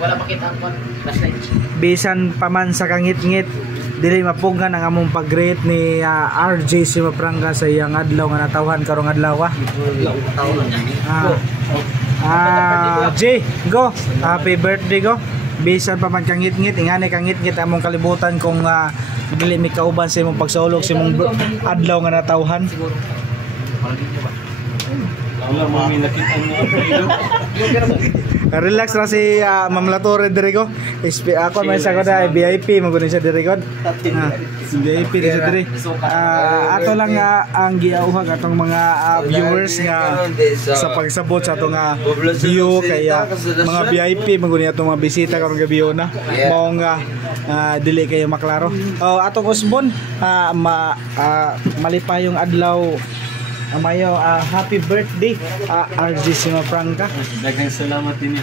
wala makita ang last night. Bisan paman sa kangit-ngit dili mapugan ang among pag-greet ni RJ Simapranga sa iyang adlaw nga natawhan karong adlaw. J, go. Happy birthday go. Bisan pa man kangit-ngit, ingani kangit-ngit among kalibutan kung dili mi kauban sa imong pagsulog sa imong adlaw nga natawhan. Wala mo may nakita mo apelido. Relax ra si Ma'am Latore dirigo. Ako may sa koda VIP magunin siya dirigo. VIP din sa diri. Ato lang ang giauhag atong mga viewers nga sa pagsabot sa atong view kaya mga VIP magunin atong mga bisita karong gabi na. Mao nga dili kayo maklaro. Atong usbon malipayong adlaw. Amayo, happy birthday RJ Simapranga. Daghang salamat din.